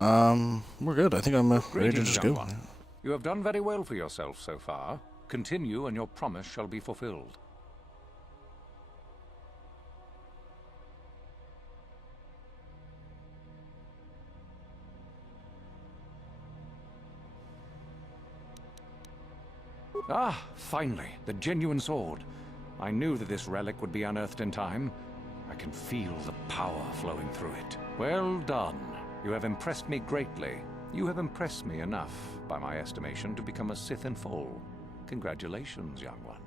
We're good. I think I'm ready to Greetings, just young go. one. You have done very well for yourself so far. Continue, and your promise shall be fulfilled. Ah, finally, the genuine sword. I knew that this relic would be unearthed in time. I can feel the power flowing through it. Well done. You have impressed me greatly. You have impressed me enough, by my estimation, to become a Sith in full. Congratulations, young one.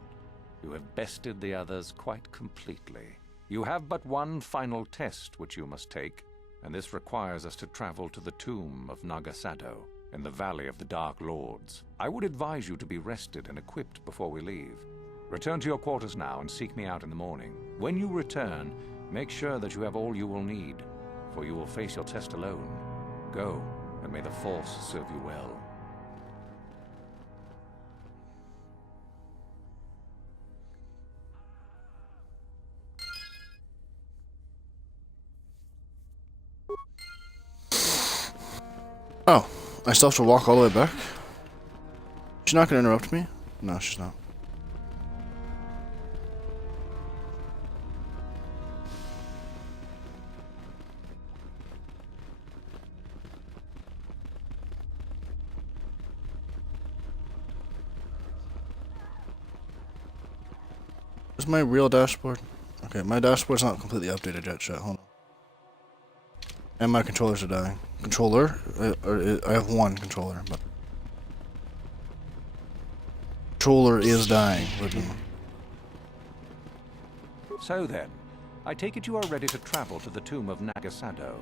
You have bested the others quite completely. You have but one final test which you must take, and this requires us to travel to the tomb of Nagasado, in the Valley of the Dark Lords. I would advise you to be rested and equipped before we leave. Return to your quarters now and seek me out in the morning. When you return, make sure that you have all you will need, for you will face your test alone. Go, and may the Force serve you well. Oh, I still have to walk all the way back? She's not gonna interrupt me? No, she's not. Is my real dashboard? Okay, my dashboard's not completely updated yet, chat. Hold on. And my controllers are dying. Controller? I have one controller, but... Controller is dying. So then, I take it you are ready to travel to the tomb of Nagasado.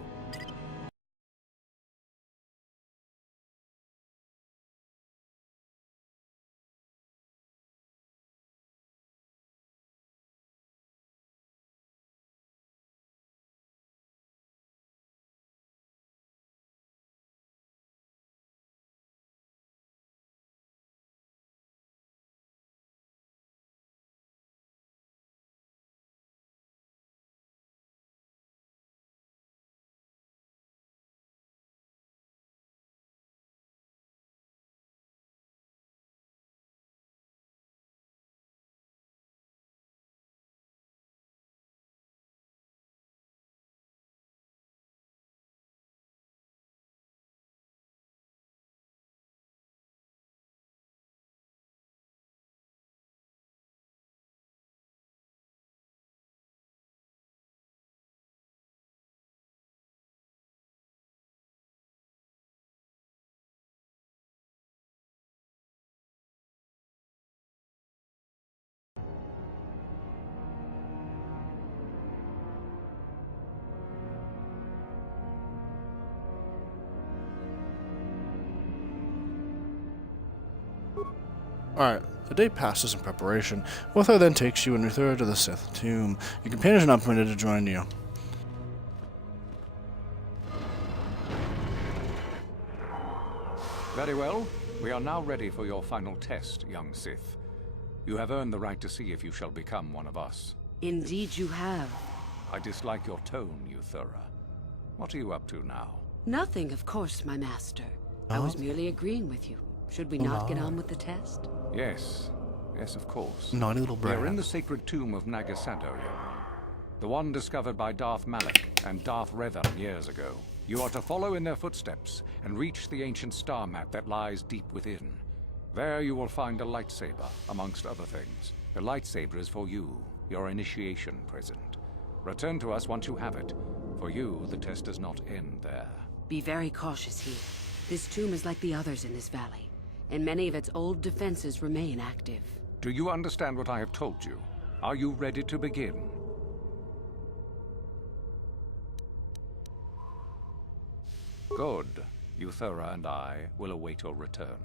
Alright, the day passes in preparation. Lothar then takes you and Uthura to the Sith tomb. Your companions are not permitted to join you. Very well. We are now ready for your final test, young Sith. You have earned the right to see if you shall become one of us. Indeed you have. I dislike your tone, Uthura. What are you up to now? Nothing, of course, my master. I was merely agreeing with you. Should we not get on with the test? Yes. Yes, of course. Naughty little We brat. are in the sacred tomb of Nagasado, young one. The one discovered by Darth Malak and Darth Revan years ago. You are to follow in their footsteps and reach the ancient star map that lies deep within. There you will find a lightsaber, amongst other things. The lightsaber is for you, your initiation present. Return to us once you have it. For you, the test does not end there. Be very cautious here. This tomb is like the others in this valley, and many of its old defenses remain active. Do you understand what I have told you? Are you ready to begin? Good. Uthura and I will await your return.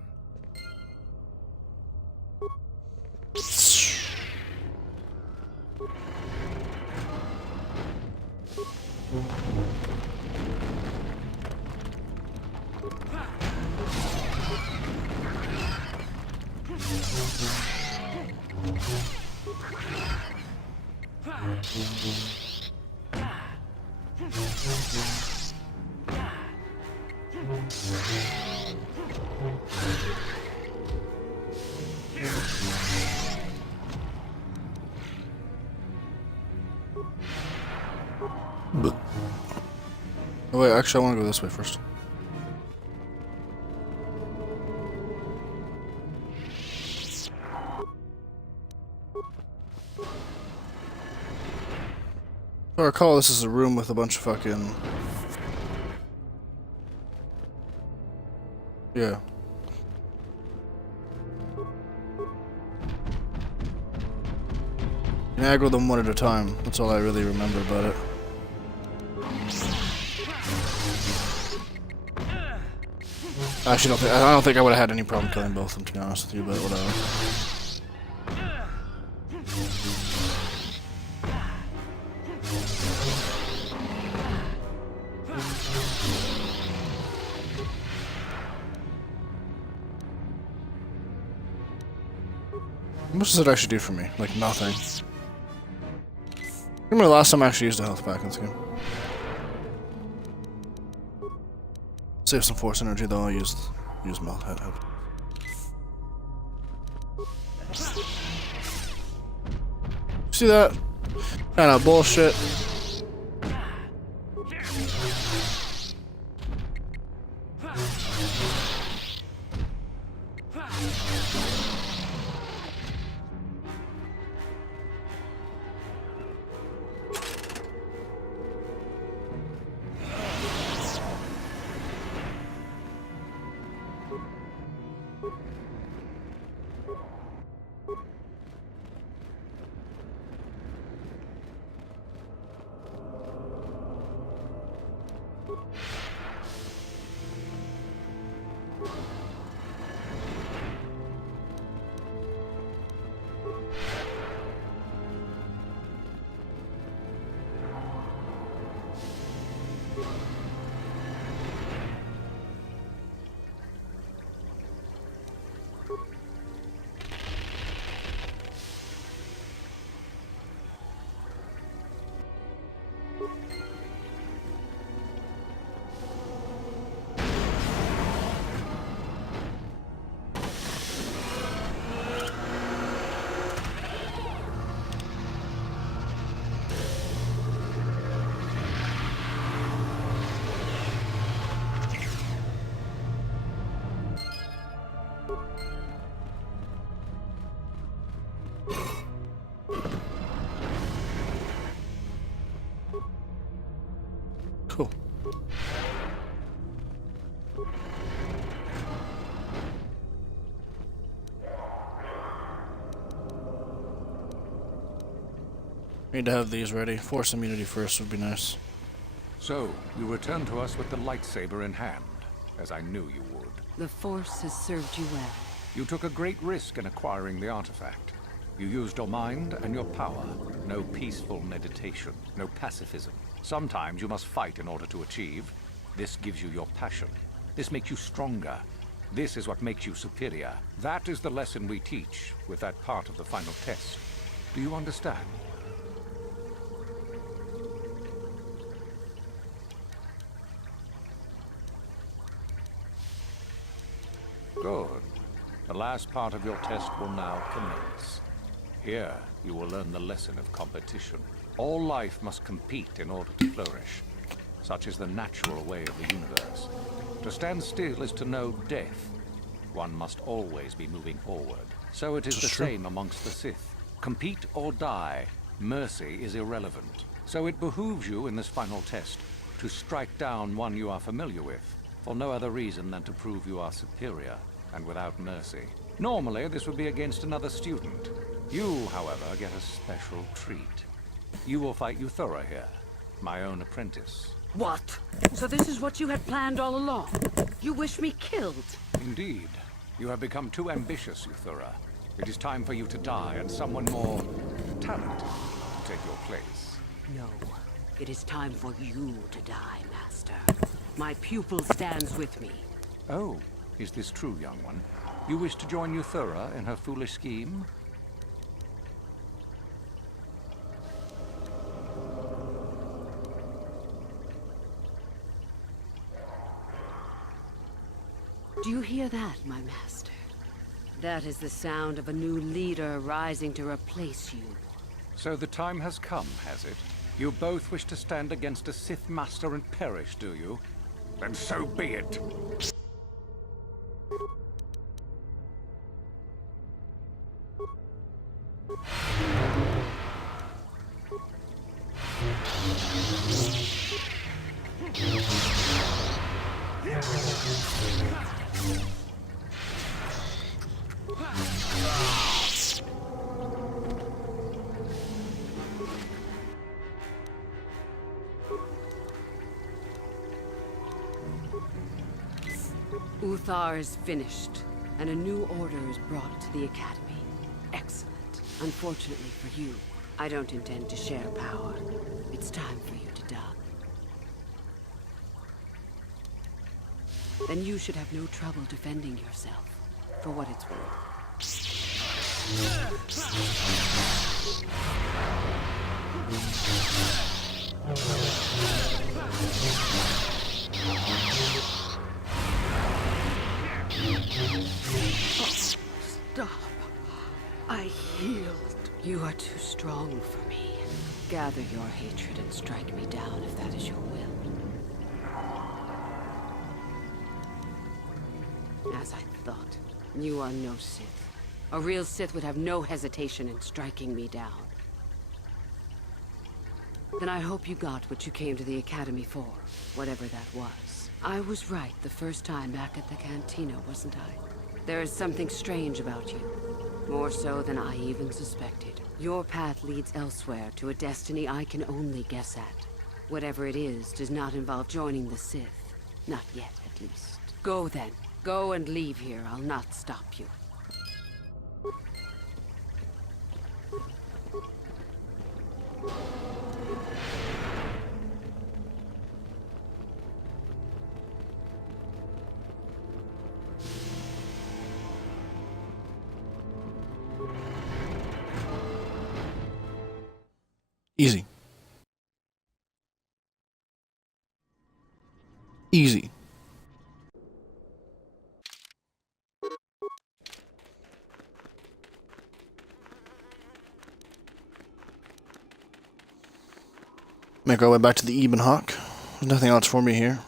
Oh wait, actually I want to go this way first. If I recall, this is a room with a bunch of fucking... Yeah. You can aggro them one at a time. That's all I really remember about it. Actually, I don't think I would have had any problem killing both of them, to be honest with you, but whatever. How much does it actually do for me? Like, nothing. I remember the last time I actually used a health pack in this game. Save some force energy though, I'll use melt head. See that? Kind of bullshit. Cool. Need to have these ready. Force immunity first would be nice. So, you return to us with the lightsaber in hand, as I knew you would. The Force has served you well. You took a great risk in acquiring the artifact. You used your mind and your power. No peaceful meditation, no pacifism. Sometimes you must fight in order to achieve. This gives you your passion. This makes you stronger. This is what makes you superior. That is the lesson we teach with that part of the final test. Do you understand? Good. The last part of your test will now commence. Here, you will learn the lesson of competition. All life must compete in order to flourish. Such is the natural way of the universe. To stand still is to know death. One must always be moving forward. So it is the same amongst the Sith. Compete or die. Mercy is irrelevant. So it behooves you in this final test to strike down one you are familiar with, for no other reason than to prove you are superior and without mercy. Normally, this would be against another student. You, however, get a special treat. You will fight Euthura here, my own apprentice. What? So this is what you had planned all along? You wish me killed? Indeed. You have become too ambitious, Euthura. It is time for you to die and someone more talented to take your place. No. It is time for you to die, Master. My pupil stands with me. Oh, is this true, young one? You wish to join Euthura in her foolish scheme? Do you hear that, my master? That is the sound of a new leader rising to replace you. So the time has come, has it? You both wish to stand against a Sith Master and perish, do you? Then so be it. Uthar is finished, and a new order is brought to the Academy. Excellent. Unfortunately for you, I don't intend to share power. It's time for you to die. Then you should have no trouble defending yourself, for what it's worth. Stop. I healed. You are too strong for me. Gather your hatred and strike me down if that is your will. As I thought, you are no Sith. A real Sith would have no hesitation in striking me down. Then I hope you got what you came to the Academy for, whatever that was. I was right the first time back at the cantina, wasn't I? There is something strange about you. More so than I even suspected. Your path leads elsewhere to a destiny I can only guess at. Whatever it is does not involve joining the Sith. Not yet, at least. Go then. Go and leave here. I'll not stop you. Easy. Easy. Make our way back to the Ebon Hawk. There's nothing else for me here.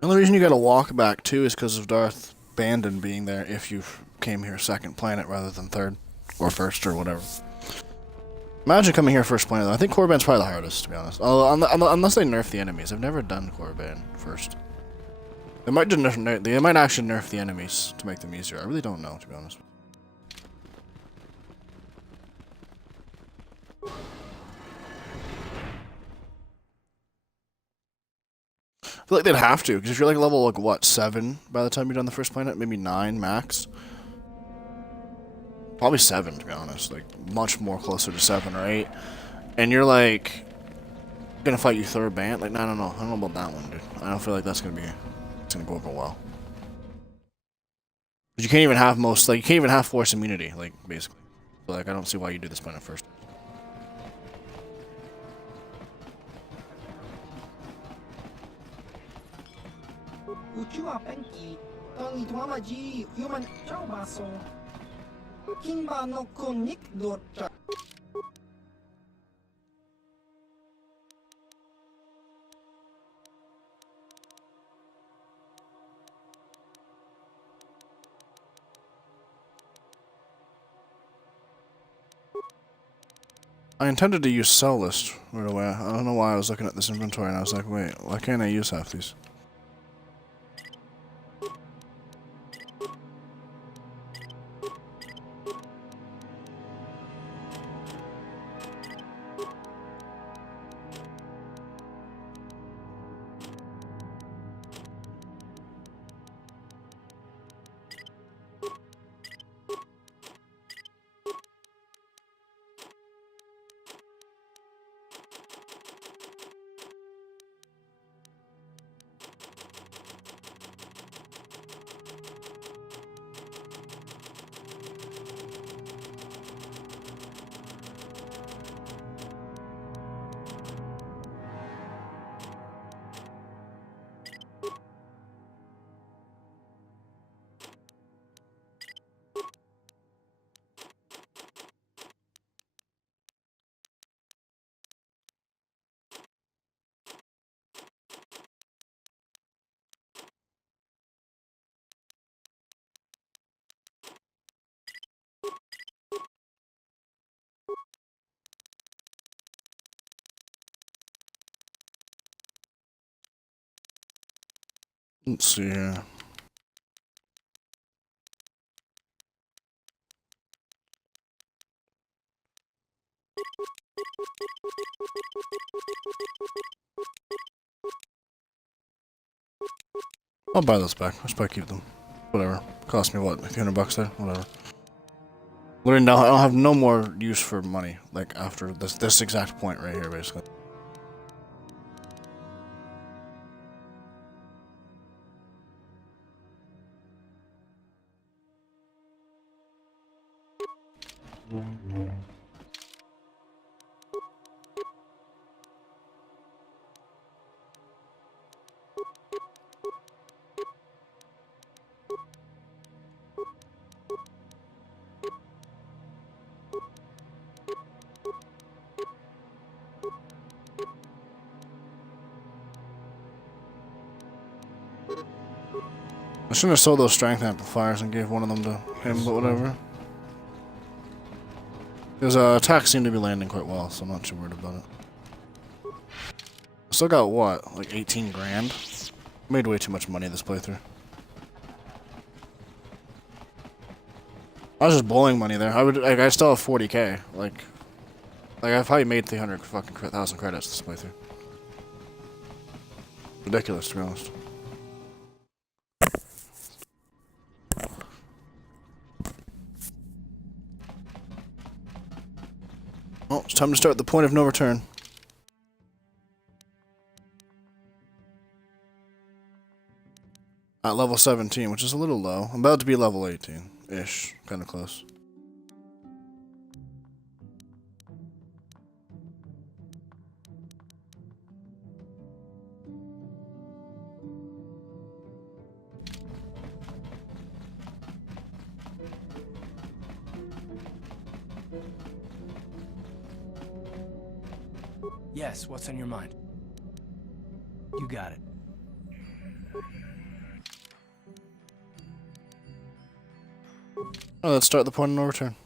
The only reason you gotta walk back too is because of Darth Bandon being there if you came here second planet rather than third. Or first or whatever. Imagine coming here first planet though. I think Korriban's probably the hardest to be honest. Unless they nerf the enemies. I've never done Korriban first. They might actually nerf the enemies to make them easier. I really don't know to be honest. I feel like they'd have to, because if you're like level, like, what, 7 by the time you're done the first planet? Maybe 9 max? Probably 7, to be honest. Like, much more closer to 7 or 8. And you're, like, gonna fight you third band? Like, no, I don't know. I don't know about that one, dude. I don't feel like that's gonna be... It's gonna go over well. But you can't even have most... Like, you can't even have force immunity, like, basically. So, like, I don't see why you do this planet first. Ucua Penki, Tony Tuamaji, Human Chaubaso, Kimba no Konik Dorcha. I intended to use sell list right away. I don't know why I was looking at this inventory and I was like, wait, why can't I use half these? Let's see here. I'll buy those back. I'll just probably keep them. Whatever. Cost me what? Like $300 there? Whatever. Literally now I don't have no more use for money. Like after this exact point right here, basically. I shouldn't have sold those strength amplifiers and gave one of them to him, but whatever. His attacks seem to be landing quite well, so I'm not too worried about it. Still got what? Like 18 grand? Made way too much money this playthrough. I was just blowing money there. I still have 40k. Like I've probably made 300 fucking thousand credits this playthrough. Ridiculous, to be honest. Well, it's time to start the point of no return. At level 17, which is a little low. I'm about to be level 18-ish. Kind of close. Yes, what's on your mind? You got it. Oh, let's start the point of no return.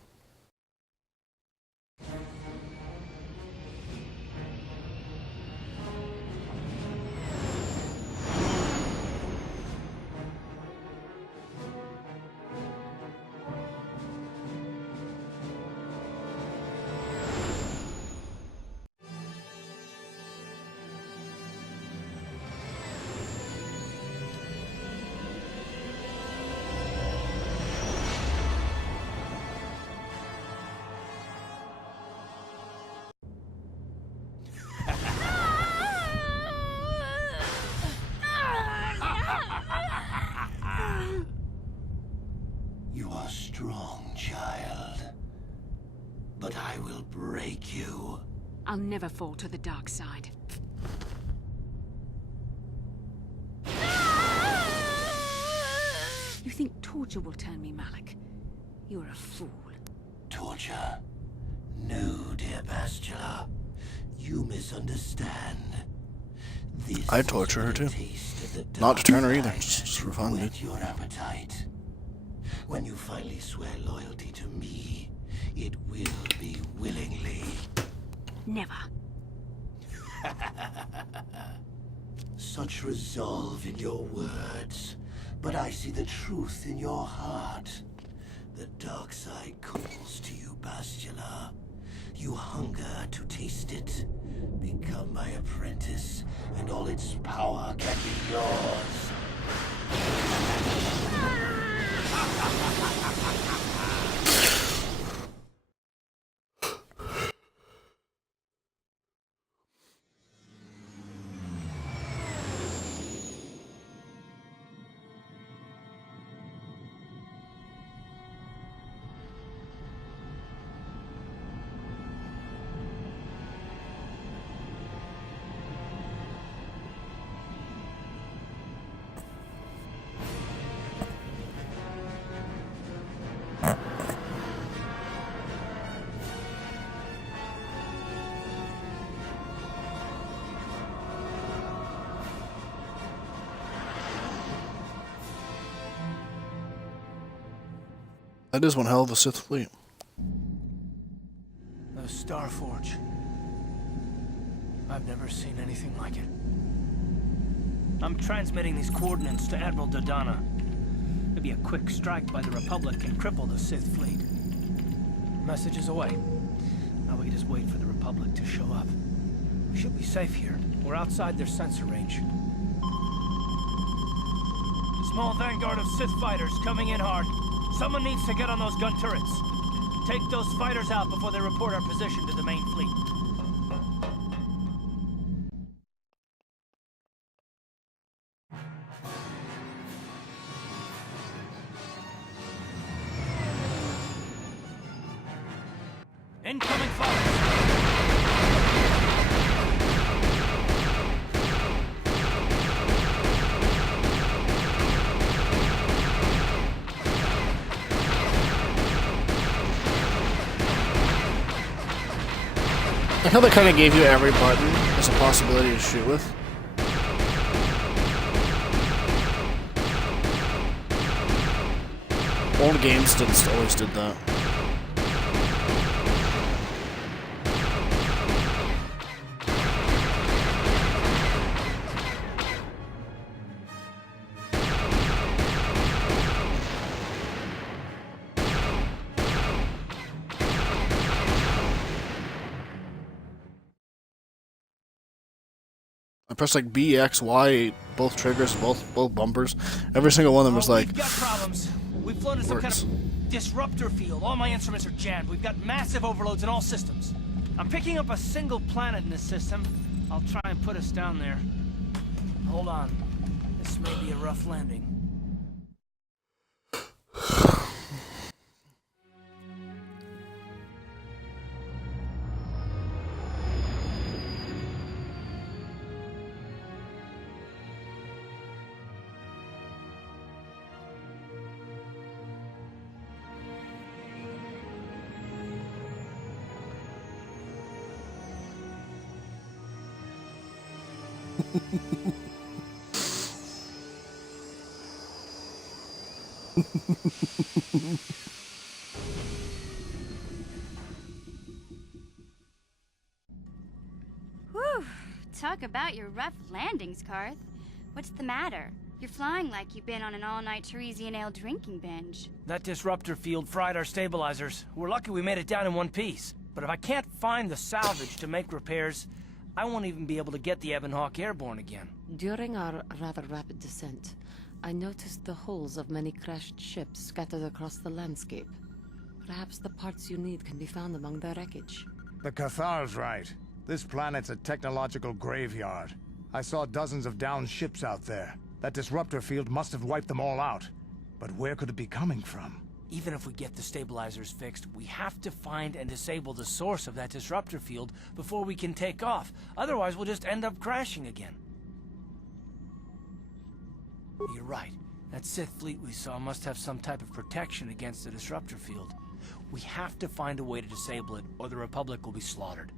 You are strong, child. But I will break you. I'll never fall to the dark side. You think torture will turn me, Malik? You're a fool. Torture? No, dear Bastila. You misunderstand. This I'd torture her is too. a taste of the Not to turn her dark either, side just to for fun, whet dude. your appetite. When you finally swear loyalty to me, it will be willingly. Never. Such resolve in your words, but I see the truth in your heart. The dark side calls to you, Bastila. You hunger to taste it. Become my apprentice, and all its power can be yours. That is one hell of a Sith fleet. The Starforge. I've never seen anything like it. I'm transmitting these coordinates to Admiral Dodonna. Maybe a quick strike by the Republic can cripple the Sith fleet. Message is away. Now we can just wait for the Republic to show up. We should be safe here. We're outside their sensor range. Small vanguard of Sith fighters coming in hard. Someone needs to get on those gun turrets. Take those fighters out before they report our position to the main fleet. Incoming fire! I know they kind of gave you every button as a possibility to shoot with. Old games always did that. I pressed like B, X, Y, both triggers, both bumpers. Every single one of them was like. We've got problems. We've flown into some kind of disruptor field. All my instruments are jammed. We've got massive overloads in all systems. I'm picking up a single planet in this system. I'll try and put us down there. Hold on. This may be a rough landing. Whew. Talk about your rough landings, Karth. What's the matter? You're flying like you've been on an all-night Teresian ale drinking binge. That disruptor field fried our stabilizers. We're lucky we made it down in one piece. But if I can't find the salvage to make repairs, I won't even be able to get the Ebon Hawk airborne again. During our rather rapid descent, I noticed the hulls of many crashed ships scattered across the landscape. Perhaps the parts you need can be found among the wreckage. The KOTOR's right. This planet's a technological graveyard. I saw dozens of downed ships out there. That disruptor field must have wiped them all out. But where could it be coming from? Even if we get the stabilizers fixed, we have to find and disable the source of that disruptor field before we can take off. Otherwise, we'll just end up crashing again. You're right. That Sith fleet we saw must have some type of protection against the disruptor field. We have to find a way to disable it, or the Republic will be slaughtered.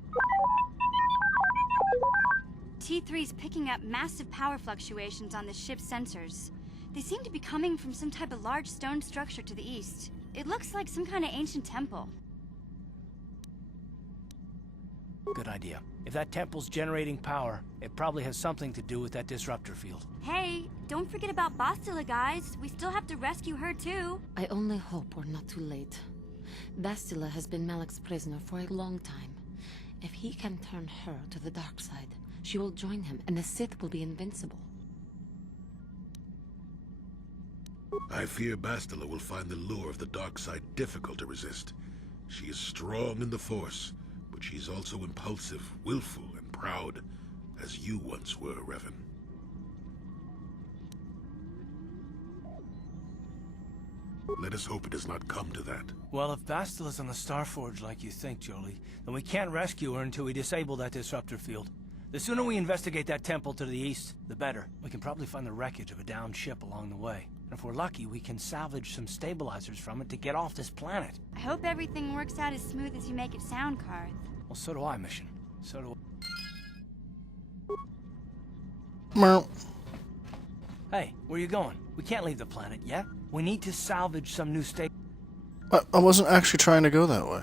T3's picking up massive power fluctuations on the ship's sensors. They seem to be coming from some type of large stone structure to the east. It looks like some kind of ancient temple. Good idea. If that temple's generating power, it probably has something to do with that disruptor field. Hey, don't forget about Bastila, guys. We still have to rescue her, too. I only hope we're not too late. Bastila has been Malik's prisoner for a long time. If he can turn her to the dark side, she will join him, and the Sith will be invincible. I fear Bastila will find the lure of the dark side difficult to resist. She is strong in the Force, but she's also impulsive, willful, and proud, as you once were, Revan. Let us hope it does not come to that. Well, if Bastila's on the Starforge like you think, Jolie, then we can't rescue her until we disable that disruptor field. The sooner we investigate that temple to the east, the better. We can probably find the wreckage of a downed ship along the way. And if we're lucky, we can salvage some stabilizers from it to get off this planet. I hope everything works out as smooth as you make it sound, Karth. Well, so do I, Mission. So do Meow. Hey, where you going? We can't leave the planet yet. We need to salvage some new I wasn't actually trying to go that way.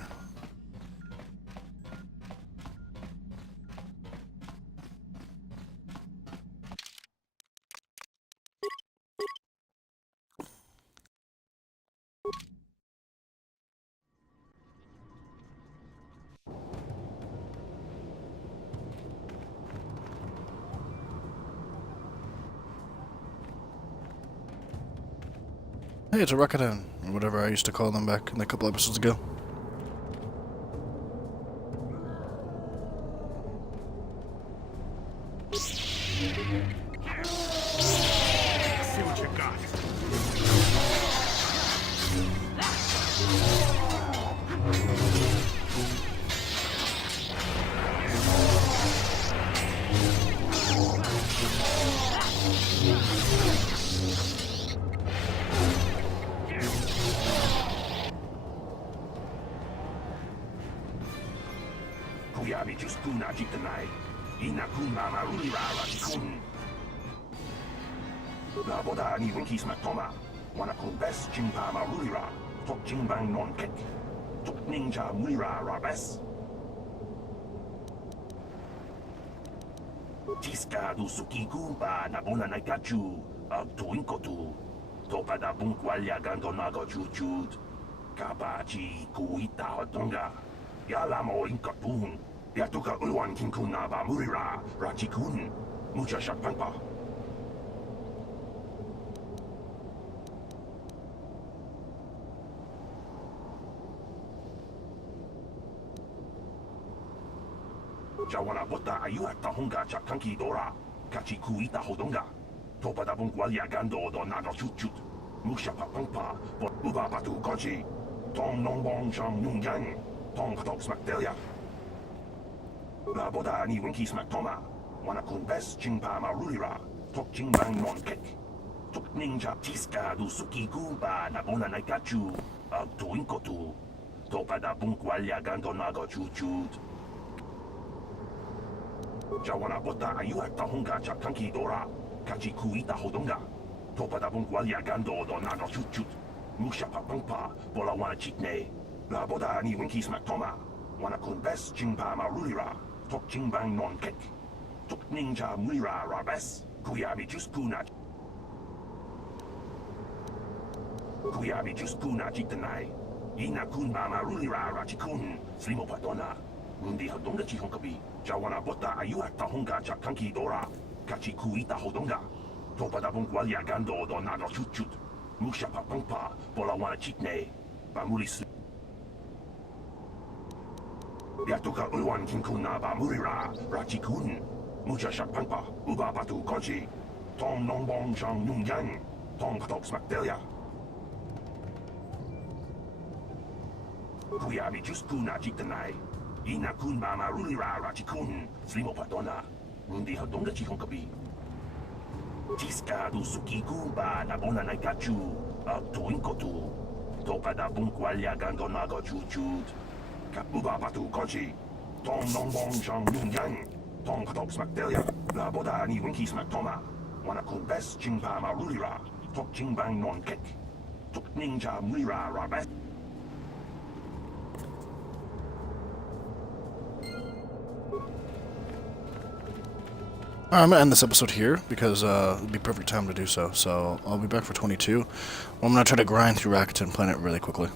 Hey, it's a Rakuten, or whatever I used to call them back in a couple episodes ago. See what you got. Kuyabi Juskuna Jitanai. Inakuna Marulira Ratikun. La Boda ni Winkis Matoma. Wanakun Bes Jimpa Marulira. Tok Jimbang Non Kek. Tok Ninja Mulira Rabes. Tiska du Sukiku ba Nabona Naikaju. Ag Tuinkotu. Topa da Bunkwalya Gandonago Jujud. Kabaji Kuita Hodonga. Yalamo Inkapun. Yatuka Uwan Kinkuna ba Murira. Rachikun. Mucha Shakpampa. Jawana bota ayuata honga chakanki dora. Kachiku ita hodonga. Topa da Bunkwalya Gando do Nago Chuchut. Musha Papampa. Bot Uba Batu Kochi. Tong Nong Bong Shang Nung Yang. Tong Katok Smakdelia. La Boda ni Winky Smaktoma. Wanakun Bes Chingpa Marulira. Tok Chingbang Non Kek. Tok Ninja Tiska du Sukiku ba Nabona Naikachu. Ag Tuinkotu. Topa da Bunkwalya Gando Nago Chuchut. Jawana bota ayuata honga chakanki dora. Kachiku ita hodonga. Topa da Bunkwalya Gando do Nago Chuchut. Musha Papampa. Bola wana chitne. La Boda ni Winky Smaktoma. Wanakun Bes Chingpa Marulira. Tok Chingbang Non Kek. Tok Ninja Mulira Rabes. Kuyabi Juskuna. Kuyabi Juskuna Jitanai. Inakun ba Marulira Rachikun. Slimo Patona. Mundi Hodonga Chihonkabi. Jawana Bota Ayuata Honga Chakanki Dora. Kachiku ita Hodonga. Topa da Bunkwalya Gando do Nago Chuchut. Musha Papampa. Bola wana chitne. Bamuli Yatuka Uwan Kinkuna ba Murira. Rachikun. Mucha Shakpampa. Uba Batu Kochi. Tong Nong Bong Shang Nung Yang. Tong Katok Smakdelia. Kuyabi Juskuna Jitanai. Inakun ba Marulira Rachikun. Slimo Patona. Mundi Hodonga Chihonkabi. Tiska du Sukiku ba Nabona Naikachu. Ag Tuinkotu. Topa da Bunkwalya Gando Nago Chuchut. Uba Batu Kochi. Tong Nong Bong Shang Nung Yang. Tong Katok Smakdelia. La Boda ni Winky Smaktoma. Wanakun Bes Chingpa Marulira. Tok Chingbang Non Kek. Tok Ninja Mulira Rabes. I'm gonna end this episode here because it'd be perfect time to do so. So I'll be back for 22. I'm gonna try to grind through Rakuten Planet really quickly.